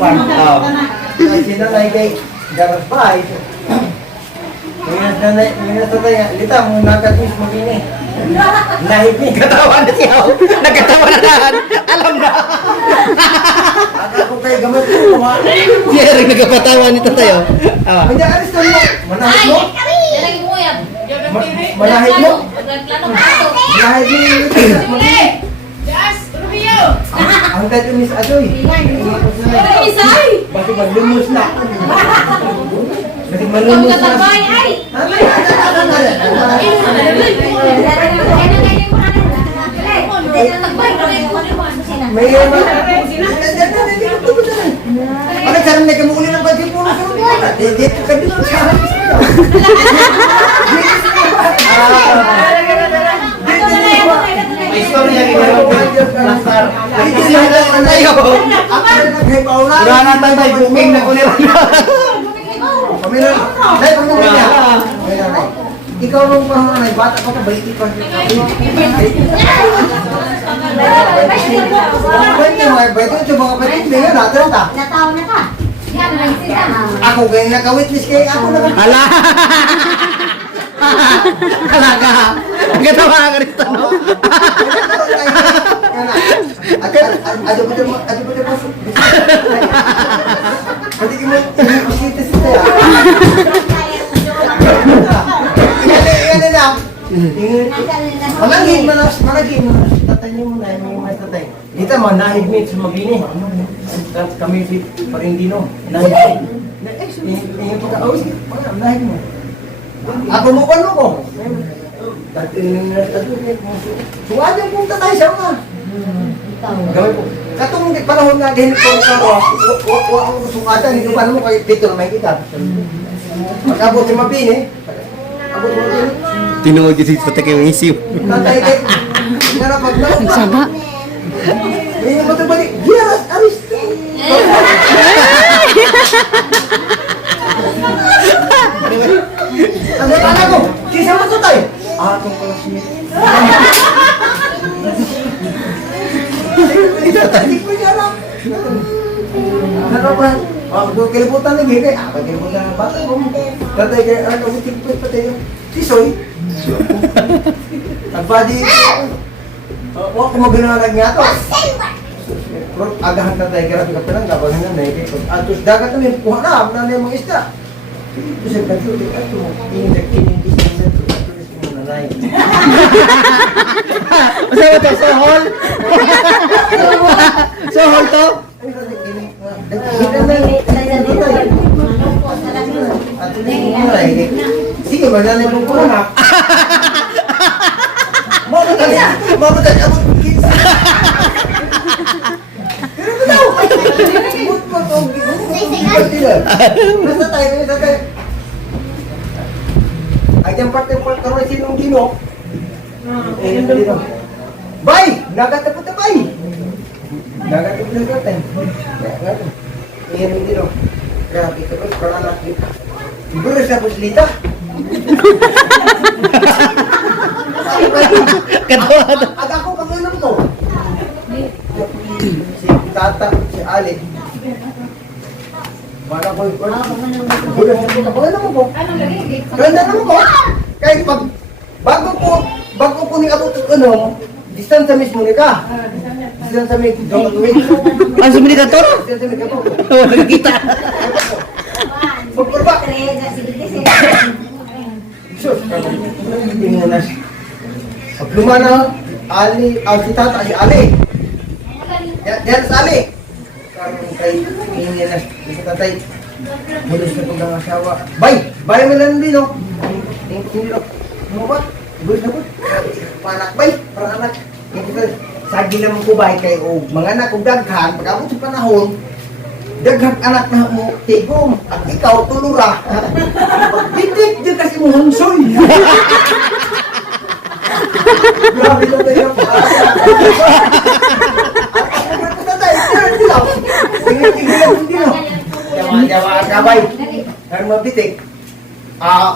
Ay sinanay kay garas bahay. Mingas tatay, lita mo nakatis mo gini. Nahit ni katawan na siya. Nagkatawa na lahat. Alam na. Ako kay gamot ko ha. Siya rin nagkapatawa nito tayo. Hindi, alis na mo. Manahit mo. Lalagay mo yan. Manahit mo. Manahit mo. Manahit mo. Ang dati Miss Adoy. Bakit maglumos na? Bakit malumos na? May bakit sarang na kamuli ng bagay po na sa mga? Dito ka dito sa istorya ni Nasar. Ito siya lang tayo. Wala na tayo booking na kunin. Pamilya. Dai pamilya niya. Ikaw nung panganay bata pa ka balik pa. Baito coba kapatid niya natin ta. Nataw na ka. Yan lang sila. Ako ganyan naka-witness kay ako na. Hala! Talaga! Nagkatawa ka rito, no? Ada betul masuk. Pati mo bisita sila. Yan na. Malagin manas. Tatay niyo muna yung may tatay. Kita mo nahig mi sa mabini. Kami Parindino. Nahig. Ini pagka-awas. Nahig mo. Ako mo pa ko. Suwadyan kong tatay siya nga. Gawin po. Katong panahon nga din ko sa sukatan, hindi pa mo kay Tito na may kita. Pag-abot si Mapini, abot mo din. Tinuod kasi pati kayo isiw. Tatay kay, narapag na. Sama. May mo ito balik, Giras, Aris. Ano pala ko? Kisa mo ito tayo? Atong pala siya. Ito tayo ko niya lang. Ano ba? Kilibutan lagi kay kilibutan ng bata ko. Tatay kay ano utik pa pati si Soy. Nagbadi. Wa ko magnanag nga to. Agahan tatay kay ka pelang gabang nga na kay atus dagat na kuha na na mga isda. Kasi kadto ato ini Masa mo to? Sohol? Sohol to? Sige, maglalay mo po na. Mamatali. Abot kinsa. Nasa tayo. Ay, yung parte karoon sinong dino. Bay! Nagatapot na bay! Nagatapot na natin. Iyan yung dino. Grabe ka rin, parang anak kita. Siguro sa puslita. At ako pag-inom ko. Si Tata, si Ali. Mana ko ito? Bulan sa kita. Pag-inom ko. Ganda naman ko. Kahit pag bago ko ni abot ano, distansya mismo ni ka. Distansya mi Ang sumili ka to? Distansya mi ka to. Wala nakita. Pagpurba. Sus, tingunas. Pag lumana, Ali, si Tata, si Ali. Yan sa Ali. Karong kay tingunas, si Tatay. Bulos na itong asawa. Bay mo lang din, no? Tingin, ano ba? Bulos na po. Panak, bay, para anak. Sagi naman ko bay kay o mga anak kong daghan, pag-abot sa panahon, daghang anak na mo tigom, at ikaw tulura. Bitik din kasi mo hunsoy. Grabe lang kayo. Jawa kabay. Kaya mabitik.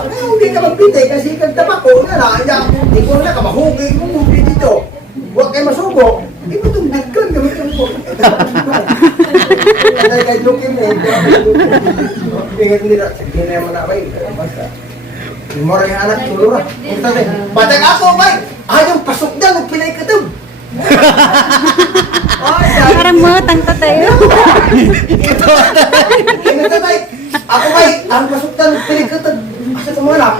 Hindi ka magbitik kasi kagtabako na na. Hindi ko na kamahugay mo dito. Huwag kayo masubo. Hindi mo itong bitkan. Gamit mo. Ada kay Lukim eh. Pingat nila sige na man na bay. Basta. Mo rin anak tulo ra. Punta na. Batag ako bay. Ayong pasok daw pilay ka daw. Parang matang tatay. Ito bay. Ako bay, ang pasok daw pilay ka daw. Asa ka mo na?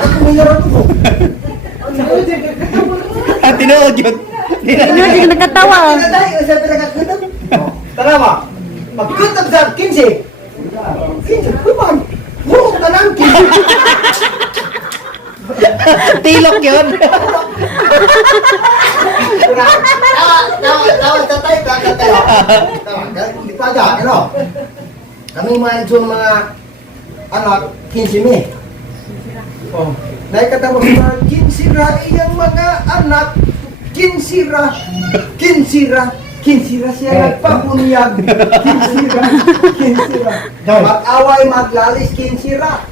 Ako minara ko. At tinuod yun. Ano, di ka nagkatawa. Tara ba? Pagkutab sa 15. 15, kuman. Murong ka lang 15. Tilok yun. Tawa, tatay, kakatay. Tawa, di pa dyan, ano? Kaming mga anak, 15 mi. Oh, naikatapos na 15 ra iyang mga anak. 15 ra siya nagpapunyag. 15 ra. Mag-away, maglalis, 15 ra.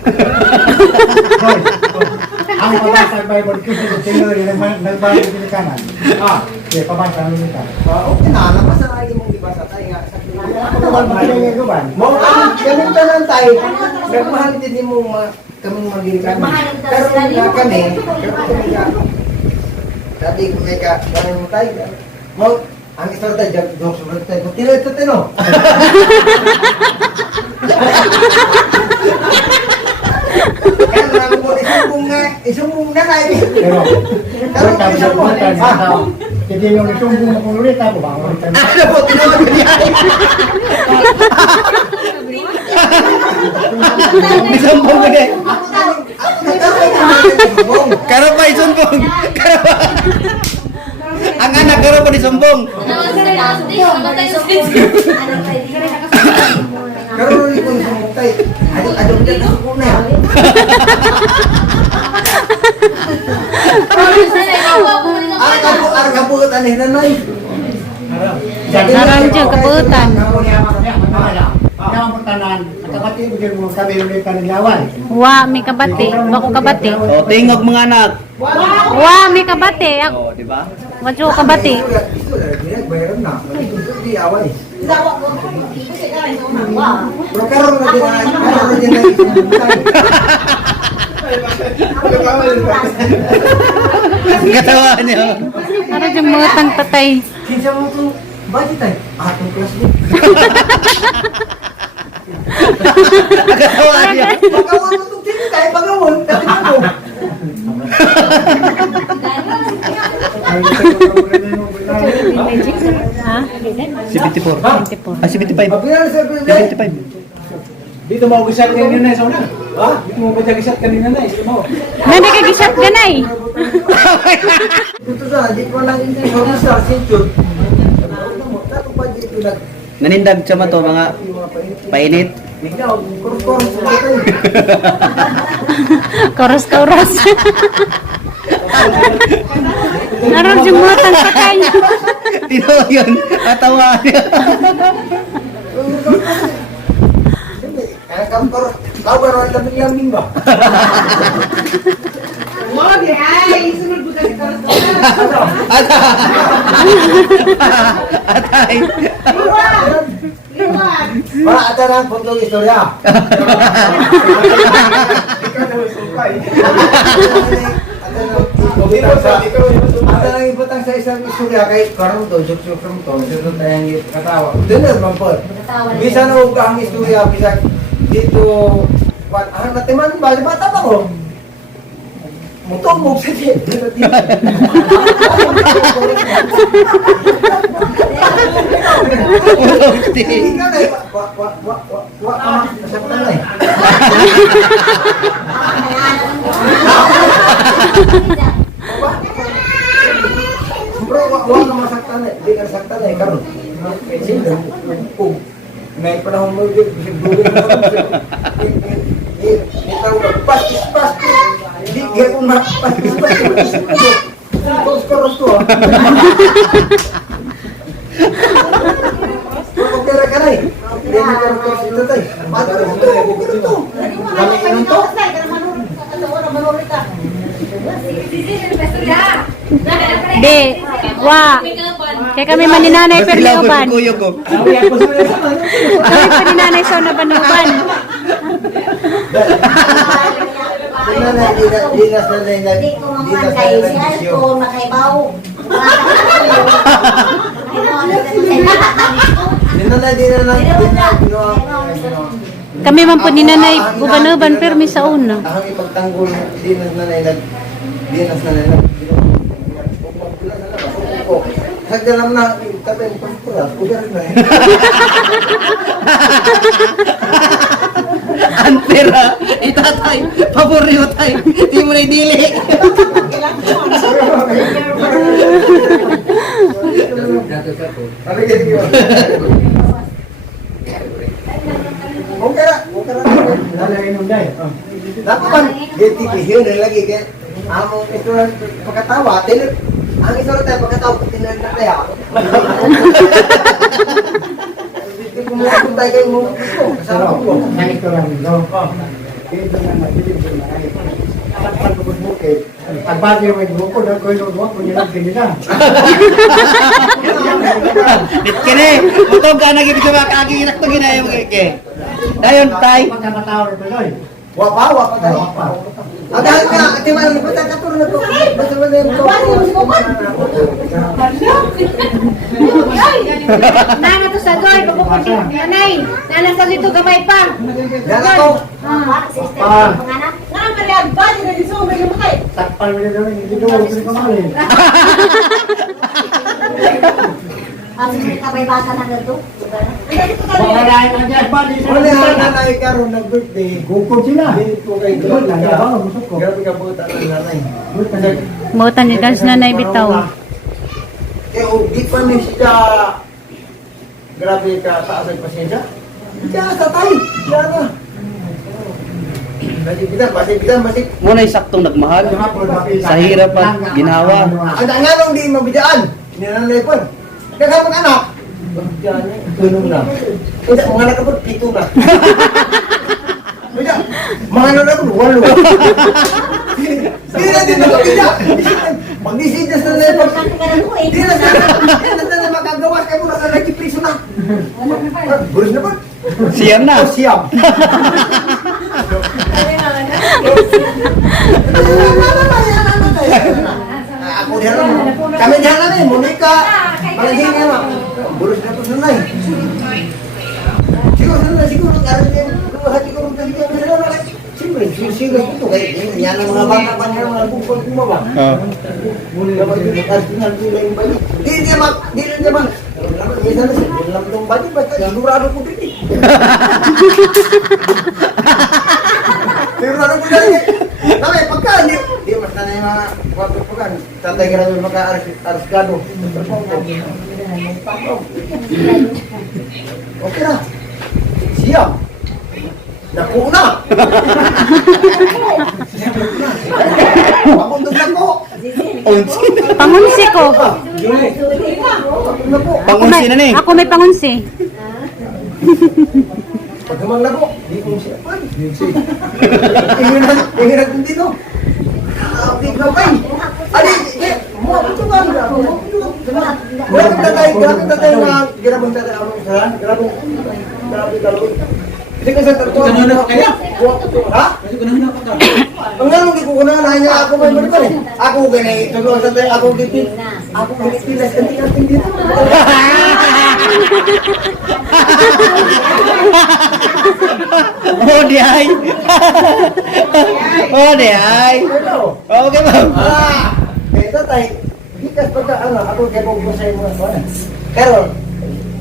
Ang pabasa ng Bible, kasi sa Senyor, yung nagbayad ng kanan. Okay, pabasa ng Bible. Okay na, napasarali mong ibasa tayo nga. Mo, ganun ka lang tayo. Nagmahal din mo kaming magiging pero kami, dati ko may ka, ganun mo tayo. Mo, ang isang tayo, yung sobrang tayo, tino. Kaya marami mo, isumbong na nga eh. Pero isang mo, hindi yung isumbong mo kung ulit ako ba? Ano po, tinawag ko niya. Isumbong ko din. Karo pa isumbong. Karo pa. Ang anak karo pa isumbong. Naman sa stage, naman tayo sa stage. Pero rin ko nasumbong tayo. Adong dyan nasumbong na. Arang kabutan eh, nanay. Arang dyan, kabutan. Ang tanan, nakapati mo din mo kami ulit ka naglaway. Wa, may kabati. Bako kabati. O, tingog mga anak. Wa, may kabati. O, di ba? Wadyo kabati. Ito, bayram na. Hindi away. Pero karoon na din na isumbong tayo. Ang katawa niyo. Ano dyan matang tatay. Kinsa mo itong budget tayo? Atong class din. Ang katawa niyo. Pagkawal mo itong tino tayo, pagkawal. Tapos ako. Ha? Si 54. Ah, si 55. Pagkawal sa Si 55. Dito mo gisat kanina na sa una. Dito mo gisat kanina na, ito mo. Nanakagisat ka na eh. Ito sa, di ko lang hindi ko sa sintud. Tapos pa dito nag... Nanindag sa mato mga painit. Ikaw, kurus-kurus sa tayo. Koros-koros. Naroon dyan matang tatay. Tinuod yun. Katawa niyo. Kaya kau baru lambing-lambing ba? Atay. Wala ada lang punto istorya. Ada lang ibutang sa isang istorya kay karon to, joke from to, sino tayong katawa. Dinner man po. Bisa na ug ang istorya bisa dito ang natiman bata pa ko. Motor mo sa dito. Ikaw na wa sa panay. Bro, wa na masaktan eh. Di ka saktan eh karon. Sino? May panahon mo din kasi dulo mo. Ikaw pas. Di ka kung pas. Koros to. Pera ka rin. Hindi mo koros ito tayo. Matalo to. Kami kanong to. Di, wa. Kaya kami maninanay pero Basilaw ko uban. kuyo ko. Awi ako sa sama. Kami paninanay sa nabanuban. Sinanay, di na sanay na, Hindi ko maman kayo si Alco, makaibaw. Sinanay, di na ginawa. Kami man po ninanay uban-uban pero may sa una. Ang ipagtanggol, di na sanay nag, di na sanay nag, Nagdalam na, tabi ang pagkulas, kuya rin na eh. Antera, itatay, paboryo tay. Di mo na idili. Ano kasi yun? Okay na. Lalagay nung day. Dapat man, getipisyon na lagi kaya among ito lang pagkatawa, ang ito lang tayo pagkatawa, tinag na tayo. Hindi ko muna kung tayo kayo muna ko, kasama ko. Ganito lang no. Ito na nagbilib ko na ay. At pagkubukit, pagbagi mo yung buko, dahil ko yung buko, nilang pinila. Kini, utog ka naging sa mga kagiginak to ginaya mo kay. Dayon tay. Pagkamatawar ko doy. Wapa tayo. Ang dahil nga, ati man, basta katuro na to. Basta man na yung to. Nana to sa goy, pagpupunti. Nanay, nana sa dito gamay pa. Yan ako. Takpal mo na doon, hindi doon, hindi ko mali. Kabay bata na dito. Baka dahil na dyan, bali sa Wala nga nanay karoon ng-birthday. Gukod sila. Hindi ko kayo Doon lang, doon. baka musok ko. Grabe ka buta ng nanay. Mutan ni das nanay bitaw. Eh, di pa niya siya, grabe ka, taas ang pasensya. Diyan, tatay. Diyan na. Basik. Muna saktong nagmahal. Sa hirap at ginawa. Ang nga nung di mabidaan. Ninanay po. Naghamang anak. Diyan eh, tulong na. Kaya mga anak ko, pito na. Kaya, mga anak ko, 8. Hindi na din nakapita. Mag-decidas na na pag... Hindi na na magagawa kayo na sa piso na. Buris na ba? Siyam na. Siyam. Ako diyan lang. Kami diyan lang eh. Monica. Malaging nga. Buris na po sanay. Siguro. Siguro tadi ka na. Siyempre, sisigas ito. Kaya yan ang mga bata pa niya. Mga bukol kumaba. Mula ba yung arsenal nila yung balik? Di naman. Minsan na siya. Di naman yung balik. Basta sigurado ko din eh. Sigurado ko din eh. Tapi pagka, di mas na yung mga pagka. Tatay ka na yung maka-arskado. Okay na. Siap. Naku na! Pagundog lang ko! Pangunsi ko. Pangunsi na ni. Ako may pangunsi. Pagkamang na po, di ko siya. Ingin natin dito. Big na pa eh. Ali, grabe tatay na ginabang tatay ako sa grabe talaga. Hindi ka sa tarto. Ganun na kaya? Ha? Ganun na ka. Ang nga nung ikukunahan niya ako may balikan eh. Ako ganay, tulungan tatay, ako gipit. Ako ganitilas, kanting-kanting dito. Oh, di ay. Oh, di ay. Okay, ma'am. Eh, tatay, ikas pagka ako kaya kung gusto sa'yo mga kuwan. Pero,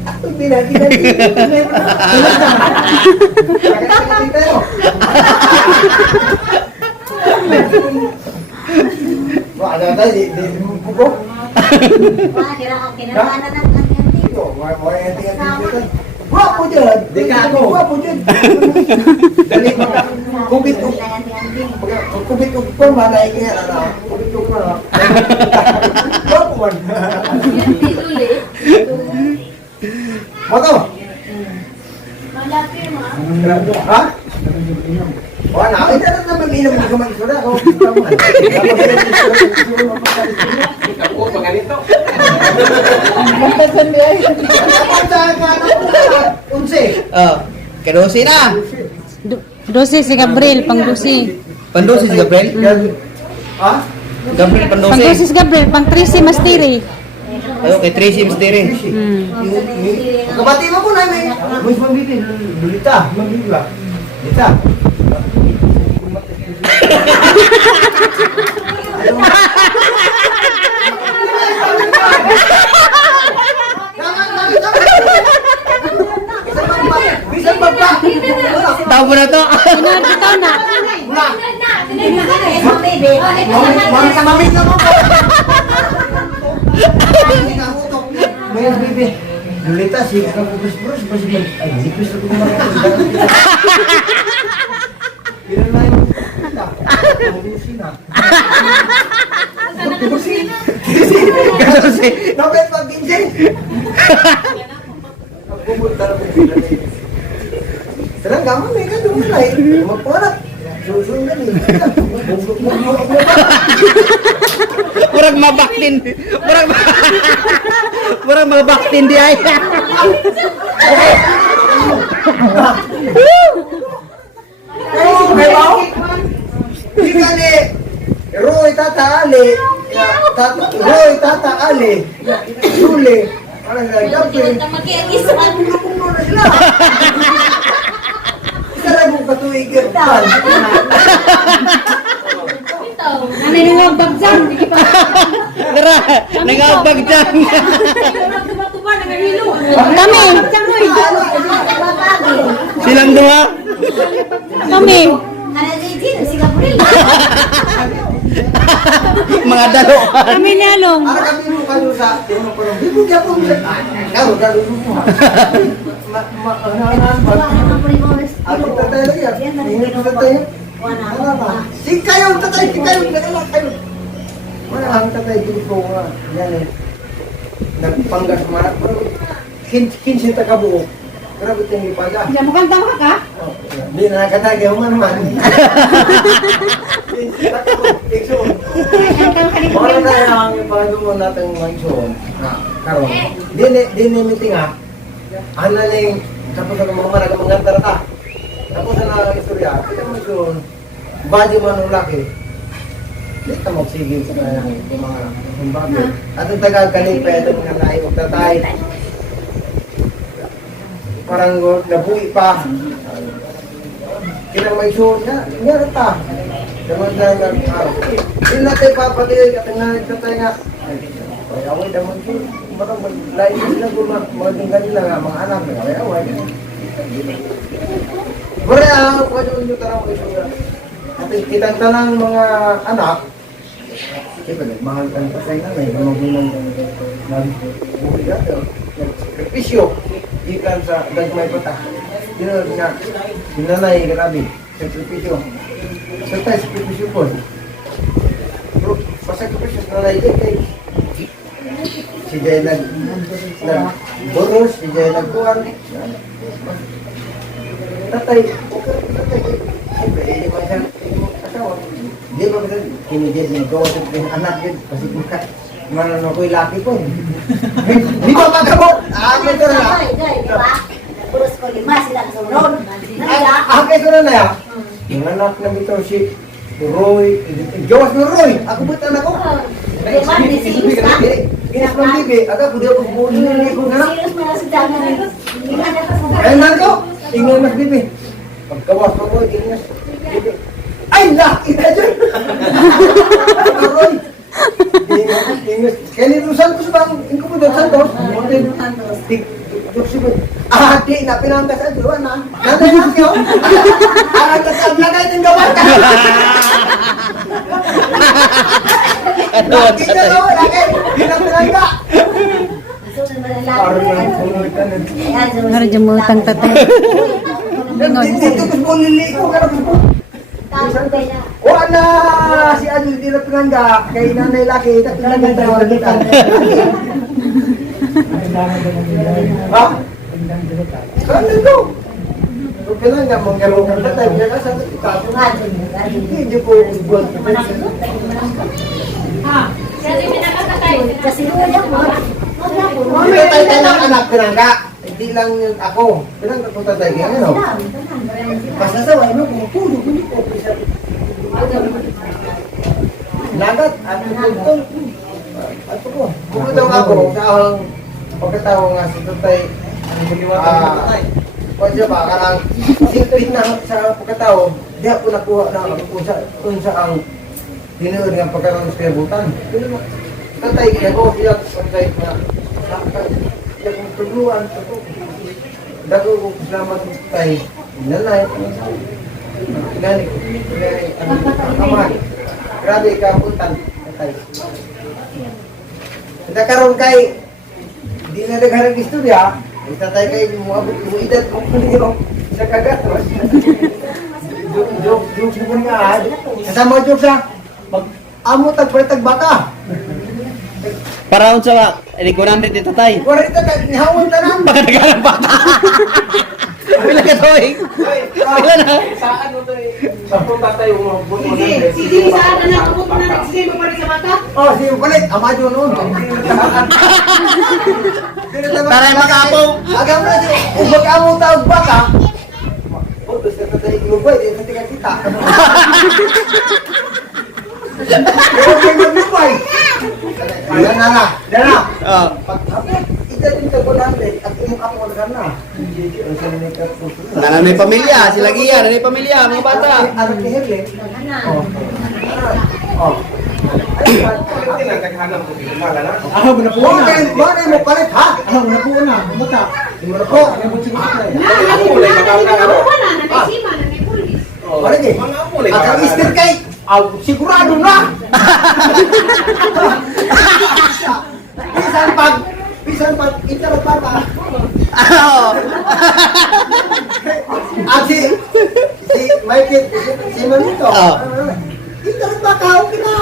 ako binagin. Wala tayo, di mo po. Kinakanan ng kanyan. Ito, wala yung tingnan dito. Wapo dyan! Di ka ako! Wapo dyan! Dali mo ka. Kubit ko. Kubit ko po, manay kaya na. Kubit ko po na. Wapo man. Moto! Ha? Wala, ito na naman minum ko mag-isura. Ako, Oh, kedosi na. Dosi si Gabriel, pang dosi. Pandosi si Gabriel. Ha? Gabriel Pang pandosi. dosi si Gabriel, pang 13 mastiri. Ayo kay Tracy Misteri. Kabati mo po na may magbitin. Dulita, magbibla. Dita. Bisa bapa. Tahu mo na to. Ano bitaw na? Mami na mo. May bibi. Dulita sih kalau bus masih ay zipis ko na. Bilang lain. Kedosi. Dapat pag-injin. Aku mutar Serang gaman mereka dulu lah. Magparat. Susun kan ni. Murag mabaktin. Murag mabaktin di ay. Oh, may mau? Di ka ni Roy Tata Ali. Roy Tata Ali. Sule. Parang nagdapin. Puno na sila. Isa lang mong katuig yan. Ano yung bagsan? Hindi pa. Tara, nangabag dyan. Kami, Silang dua. kami. Mga dalo. Kami ni Along. Para kami mo kayo sa tinong parang hindi ka po. Karo dalo mo. Ako tatay lagi ya. Ini ko tatay. Sing kayo tatay, sing kayo nagala kayo. Mana ang tatay dito ko nga. Yan eh. Nagpanggas mana. Kinsin ta kabuo. Grabe tayong ipaga. Diyan mo kang tawa ka? Hindi na nakatagi ako man. Mga na ang ipago natin mga isoon. Karon. Di meeting ha. Ano lang tapos ang mga managa mangantar ta. Tapos na istorya. Kita mo isoon. Badi man ang laki. Di ka magsigil sa mga humbago. At ang taga-galing pa ito mga lahi magtatay. Parang nabuhi pa. Kinang may show niya, nga ta. Naman na araw. Hindi natin papatuloy at nagtatay nga. Ay, away naman siya. Marang lain sila mga tinggan nila nga, mga anak na. Ay, away. Pero ako nyo tarang ko ito. At kitang tanang mga anak, siyempre, mahal ka ng patay na may magunang nagbuhi natin. Nagpisyo. Ikan sa dagmay pata. Yun nga, sinanay grabe. Sakripisyo. Sa tayo, sakripisyo po. Pero, pasakripisyo sa nanay kay si Jay nag-boros, si Jay nag-kuhan. Tatay, okay, tatay. Siyempre, hindi pa siya asawa. Hindi pa kasi, kinigil niya, gawa sa anak yun, kasi kukat. Manano ko'y laki po. Di ba magkabot? Akin ko na. Purus ko 5 sila sumunod. Akin ko na ya. Yung anak na bito si Roy. Jawas mo Roy. Ako ba't anak ko? Ginas ng bibi. Aga, pwede ako buhin na ko na. Ay, man ko. Tingnan mas bibi. Pagkawas ko Roy, ginas. Ay, laki na dyan. Roy. Kaya ni Santos bang, hindi ko po doon Santos. Di na pinanggas ang duluan na. Nandang siya. Ang tatlagay ng gawan ka. Laki na no, laki. Pinangga. Ngara jamutang tatay. Dito ko po liliko ka na po. O na si Adul di na pinangga kay nanay laki ita pinangga tayo kita. Ha? Ano to? Kailangan nga mong gawin ng tatay, kaya nasa itato nga. Hindi po buwan. Kasi wala mo. Hindi tayo ng anak, pinangga. Hindi lang yun ako. Pinangga po tatay, kaya ano? Pasasaway mo, pumupulog, hindi po. Lagat, at ito. At ko. Bukod ako, pagkatawa nga sa tatay, kung siya ba, karang singpit na sa pagkatao, di ako nakuha na kung sa ang dinuod ng pagkaroon sa kinabutan. Tatay, kaya ko, siya, tatay na, siya kong tuluan, dago ko salamat tatay, nanay, inani, ang kamay. Grabe ka puntan, tatay. Nagkaroon kay, di na nagharang istorya, tatay kayo yung mga edad mo kanino sa kagatos. Joke mo nga. Kasama joke sa amo tagparitag baka. Para unsa ini 100 dito tay. Wala ito nihawon tanan. Baka nagalang bata. Pila ka toy? Pila na. Saan mo to sa punta tayo mo buto Sige, sige, saan na nakabot mo na nagsigil mo pa rin sa mata? Oh, si palit ama jo noon. Taray makapong. Agam na si ubag amo tawag baka. Oh, basta tatay global din sa tingin kita. Okay, maglupay. Dana. Oh. Ito din sa Bolande at imong ako na. Nangan may pamilya, sila giya, may pamilya, mga bata. Anak ni Herle. Oh. naghanap ko dito mala na. Ako na po na. Bakit mo palit ha? Ako na po na. Mata. Siguro po. Ulay makaw na ano. Wala, nanagsima, nangipulis. Palit eh. Mga ulay At ang Easter kay, sigurado na. Bisan pag itarot bata. At si Michael, si Manito. Oh. Itarot bata, okay na.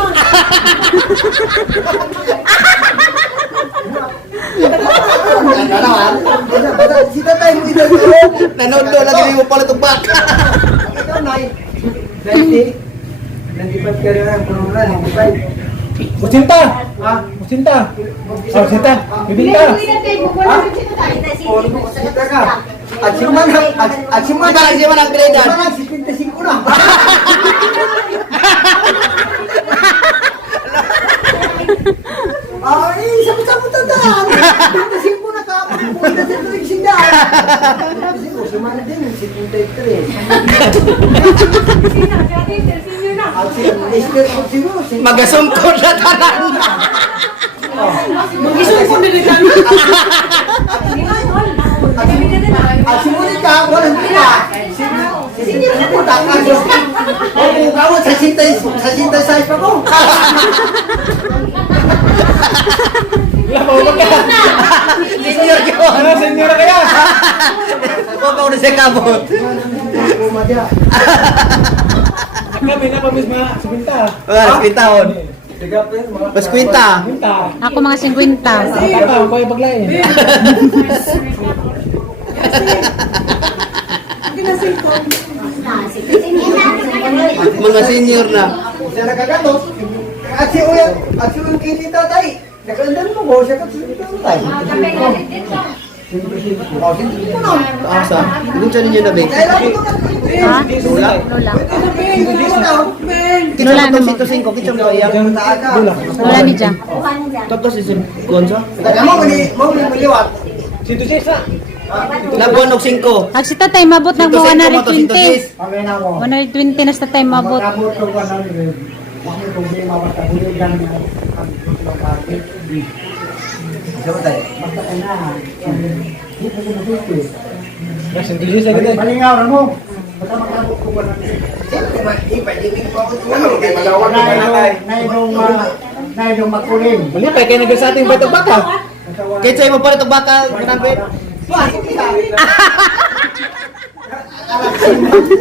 Si tatay mo itarot. Nanood do lagi mo pala itong baka. Ikaw, Nay. 95 ka rin ang pulunan, 95. Musinta. Ha? Musinta. Oh, Musinta. Bibili ka. Kita ka. At si Manang, at si Manang, Si Manang grade si Manang, 75 na. Ay, sabot-sabot na daan. 75 na ka. Pupunta sa tuwing sindahan. Si Manang din, 73. At si Esther po siguro, Magasungkod na tanan. Mag-isong din rin at si Monica, walang pila. Si puta ka. Kung kawat sa sinta size pa ko. Labaw ka. Senior ko. Ano, senyor kaya? Papaw na siya kabot. Umadya. Kami na pa mismo sa pinta. Ah, pintaon. Mas kwinta. Pinta. Ako mga 50. Sige pa, kaya paglain. Mga senior na. Siya nagkagatos. At si Uyang Kili tatay. Nakalandan mo ko, siya katulad tatay. Oh, hindi ko na. Asa? Ilan siya ninyo na ba? Kailan ko Ha? Lola? Lola. Kita Lola mo mo. to 5, kita mo yang Lola ni Jang. tapos si Gonzo. Mo ni maliwat. Sito siya. Labuan og 5. Ag si tatay mabot ng 120. Okay na ako. 120 na sa tatay mabot. Mabot ko ba na rin. Bakit kung di mawatabuligan na ang bakit? Siya tayo. Basta ka na. Hindi ko mabiti. Sito siya kita. Malingaw na mo. Basta magkabot ko ba na rin. Ipa-ibig pa ako. Kay malawak na natay. Naidong makulim. Mali pa kay nagsa ating bato baka. Kay say mo pala to baka 100.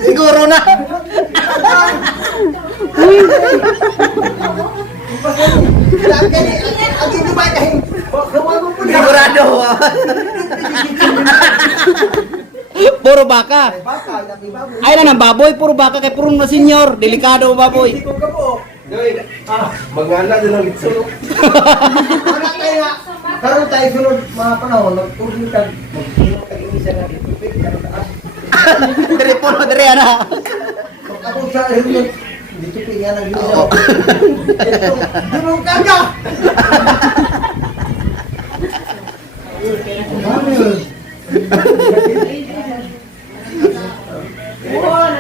Siguro na. Sigurado. Puro baka. Ay, baka, tapi baboy. Ay na ng baboy, puro baka kay puro na senior. Delikado ang baboy. Hindi ko kabo. Doy, magana din ang litso. Wala tayo nga. Karoon tayo sunod mga panahon, magtulong ka, mag-inom ka isa na dito, karoon taas. Dire puro dire ana. Kung ako sa reunion, dito pinga ng isa. Dunong kaga!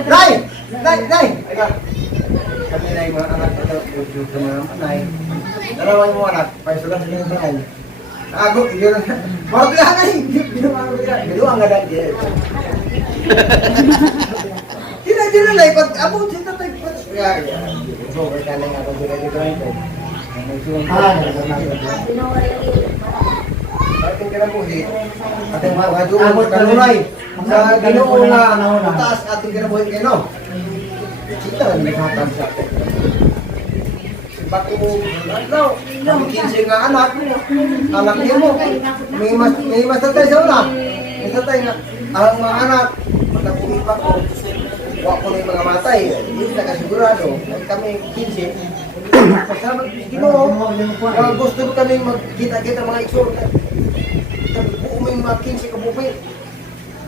Nay! Nay! Nay! Kami na yung mga anak na yung mga anay. Dalawa yung mga anak, paisulang sa yung bahay. Ako, yun na. Mga kailangan eh. Biluang nga dahil. Sila na ipag abot sila tayo. So, kaya na nga ako sila dito ito. Ating kira po di. Ating mga duwan sa kanunay. Sa ginoo nga taas ating kira po kino. Kita na naghatag sa atin. Bako mo, ano, kinsi nga anak niya mo, may masatay sa una. Masatay nga, ang mga anak, magkapuwi pa ko, huwag ko na yung mga matay. Hindi na kasigurado, kami kinsi. Kasama, gusto kami magkita-kita mga iksor. Buo mo yung mga kinsi kabupi.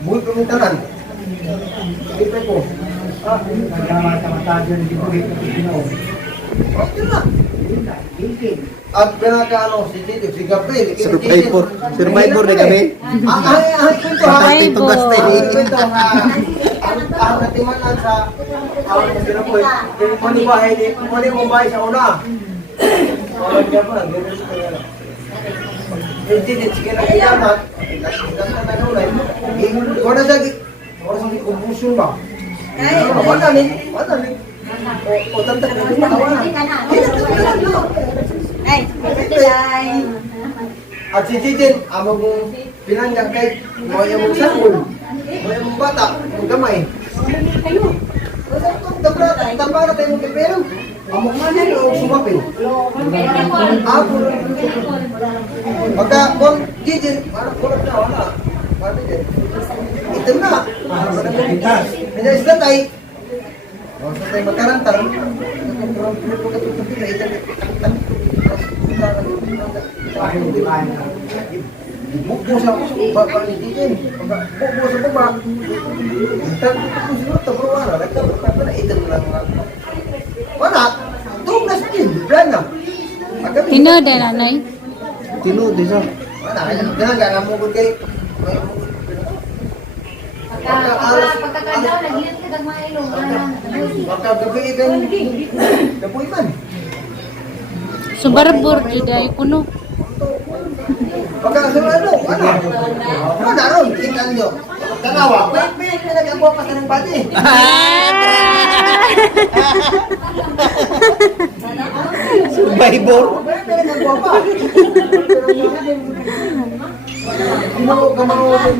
Buhay kami tanan. Hindi pa ko. Okay na. At pinaka si Tito, si Gabriel. Survivor na kami. Survivor. Ang natimanan sa sinapoy. Mani mo bahay sa una. Orang dia pa, Tito, sige na kiyamat. Ganda na nulay. Wala sa kumbusyon ba? Wala ni. O tantak na patawanan. Ay, At si Titin, amo mong pinanggang kay Moya mong sakul. Moya mong bata, mong gamay. Tapara tayo mong kipero. Amo manin o sumapin. Ako. Pagka kung Titin, parang kulat na, wala. Parang din. Ito na. Hindi isla tayo. Oh, sa tayo magkarantar. Bukbo sa baba ni Titin. Bukbo sa baba. Tapos siguro ito, bro, wala. Tapos na ito lang nga. Wala. Doon na skin. Plan na. Tinood na nanay. Tinood isa. Wala. Kaya nga nga mugod kayo. Pagkakadaw, nagilit ka ng mga ilong. Baka gabi ikan. Gabi man. Subarbor iday kuno. Baka sa ano? Ano ron? Tingnan nyo. Kanawa. May nagagawa pa sa ng pati. Survivor. May nagagawa pa. Kamangulin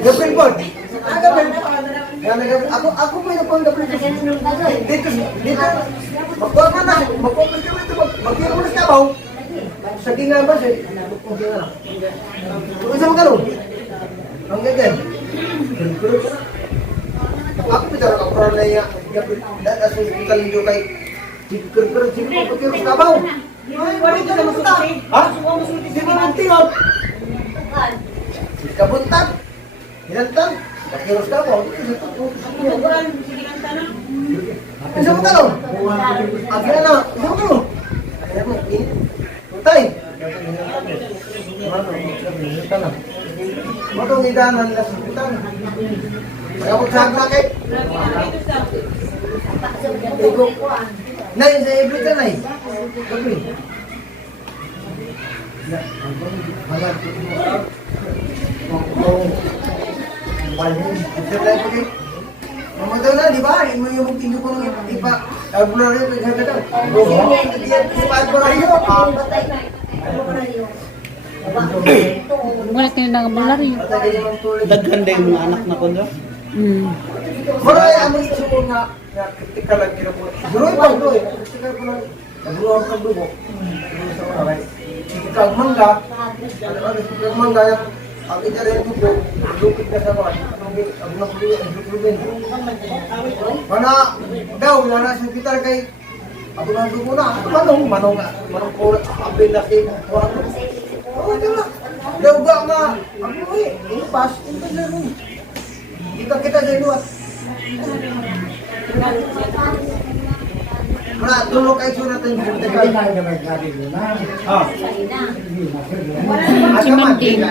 Gabriel Bod. Gabriel. Ako may napang Gabriel. Dito. Magkuha ka na. Mag-focus ka dito. Mag-focus ka ba? Sa ginga ba siya? Kung isa magkano? Ang gagan. Ako pitara ka pro na iya. Dahil aso hospital nyo kay Siguro pagkirus ka ba? Ay, wala ka na masuta. Ha? Sige mong tingog. Kabuntag. Hinantang. Pagkirus ka ba? Isa mo tanong? Agyan na. Isa mo tanong? Tutay. Matong hidanan na sa hospital. Kaya mo sagla kay. Nay, sa ibig ka, Nay. Gabi. Mamatay na, di ba? Yung tinyo ko nung ipa. Albularyo, pagkakataw. Albularyo. Wala tayo nang bularyo. Daghan din mga anak na kundo. Maray, ang mga ito nga kritikal ang kinabuhi. Buroy pa, buroy. Kritikal ko lang. Naburoy ang dugo. Kagmangga. Kagmangga. Ang ita rin ko po, lupit na sa mga, ang napuliwan. Mana, daw, wala sa hospital kay, ako na dugo na, manong ko, abin na kayo, oo, diba? Daw ba nga, ako ipas, kita sa iluwas. Mana, tulog kayo sunat yung Hindi hospital. tayo na magsabi doon na. Ah. Hindi na, sir. Si Manding.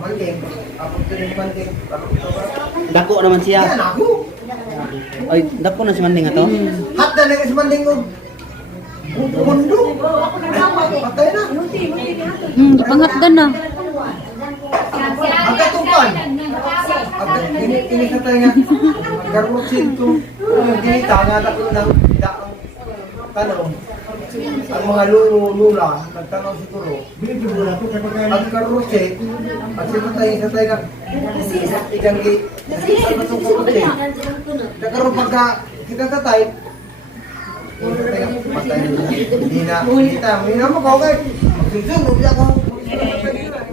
Manding. Ako tuloy Manding. Dako naman siya. Yan ako. Ay, dako na si Manding ato. Hat na lang si Manding ko. Mundo. Patay na. Panghatdan na. Agad tupan. Agad ini kata nga. Garot sinto. Hindi tanga na ko ng daang tanong. Ang mga lula, nagtanong siguro. Binibig mo na ito kapag kaya Ang karose, at sa tayo na, iganggi, nakita itong karose. Nagkaroon pagka kita tatay, patay na. Hindi na mo kawag. Magsusun, hindi ako.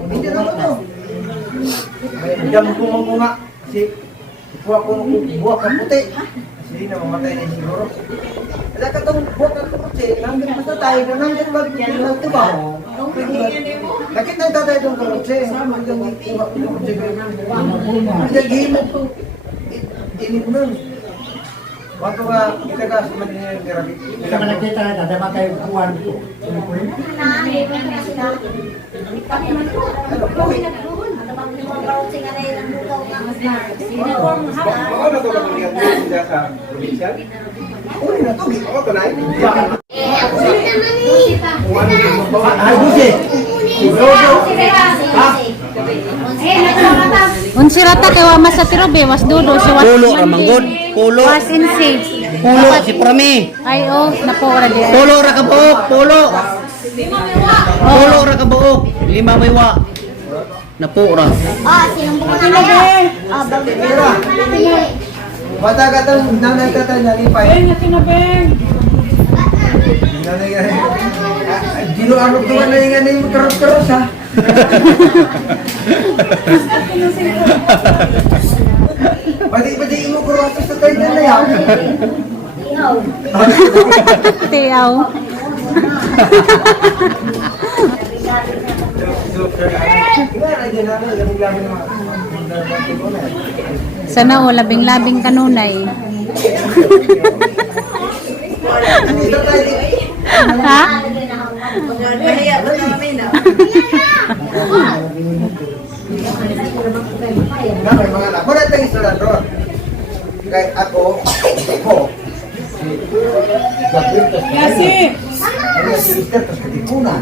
Hindi na mo to. Diyan mo kumunga. Kasi, buwak ang puti. Kasi na mamatay na siguro. Kaya ka itong buwak ang puti, nandun pa tayo, nandun magtibaw. Nakit na tatay itong karotse. Hanggang iwa ko yung karotse. Hanggang himo po. Ini ko nun. Wato ka, kita ka sa Manila yung therapy. Kita ka nakita na, dapat kayo kuwan ko. Ano po yun? Baka na ito lang niya sila sa provincial? Uli na to, Ako ito na eh. Ay, busi. Unsi rata kay wa mas sa tirobe, was dudo si was Pulo ra manggod. Pulo. Was insi. Pulo si Prami. Ay napo ra di. Pulo ra ka buok, pulo. Pulo ra ka buok. 5 may wa. Napo ra. Sinumbungan na yan. Mira. Bata ka itong nanay ka tayo nalipay. Nanay ka Dino ano ito na yung ano yung karos-karos ha. Pati imo karos sa tayo na yan. Tiyaw. Sana o labing-labing kanunay. Ha? May mga anak. Muna tayo sa ladron. Kay ako. Kasi. Ano si Mister, tapos katikunan.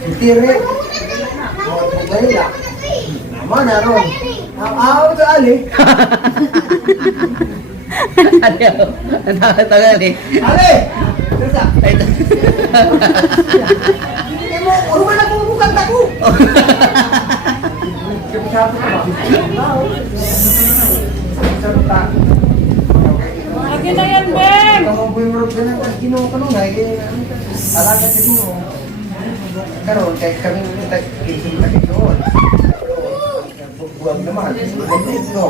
Si Tire. Mga paglayla. Naman na ron. Ang sa ali. Tagal eh. Ali! Tersa. Hindi mo, urman na bumukang tako. Kapsapo ka ba? Kapsapo ka. Lagi na yan, Ben. Kamu buhay mo rin ang ginawa ka nung alaga ka din mo. Karoon, kahit kami kita doon. Buwag naman. Ito.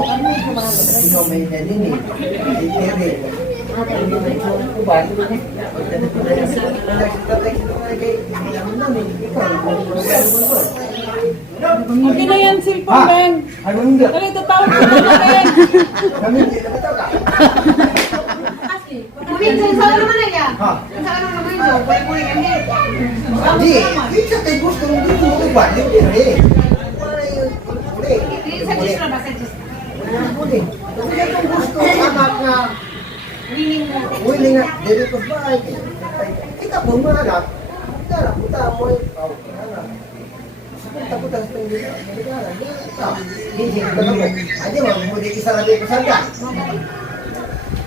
Ito may nanini. Itiri. Uban. Pagdating ko na yan. Tatay ko na kay namin. Lagi na yan, cellphone, Ben. Ano hindi? Dali, tatawag ko na, Ben. Kami hindi. Nakataw ka. Minsan, saan naman na yan? Ha? Saan naman yun? Pwede yan, eh. Hindi. Isa kayo gusto mo dito mo uban. Hindi. Wala yung uli. Sa Diyos na ba? Sa Diyos. Uli. Kasi kung gusto anak na willing nga, dili ko ba ay kita po mga anak. Punta mo ay pao. Punta sa panggilan. Hindi ko na mo. Aja mo di isa na di ko sanda.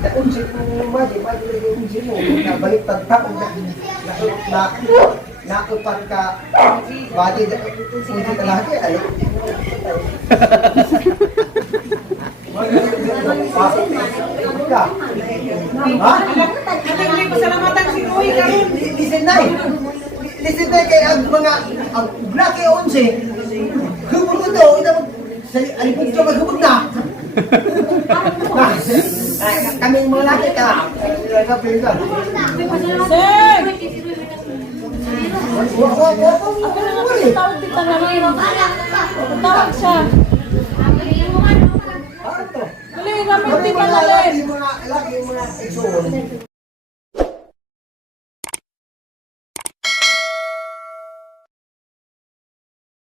Unsi ko madi unsi mo na balik tagpa na upan ka badi unsi ka lagi ay. Ha? Hindi ko salamatan si Louie karon. Listen na kay ang mga ang Black 11 Sa alipog ka maghubog na. Kami mga laki ka. Tawag siya. Dali, ramay, di ka na Mga laki, mga exon.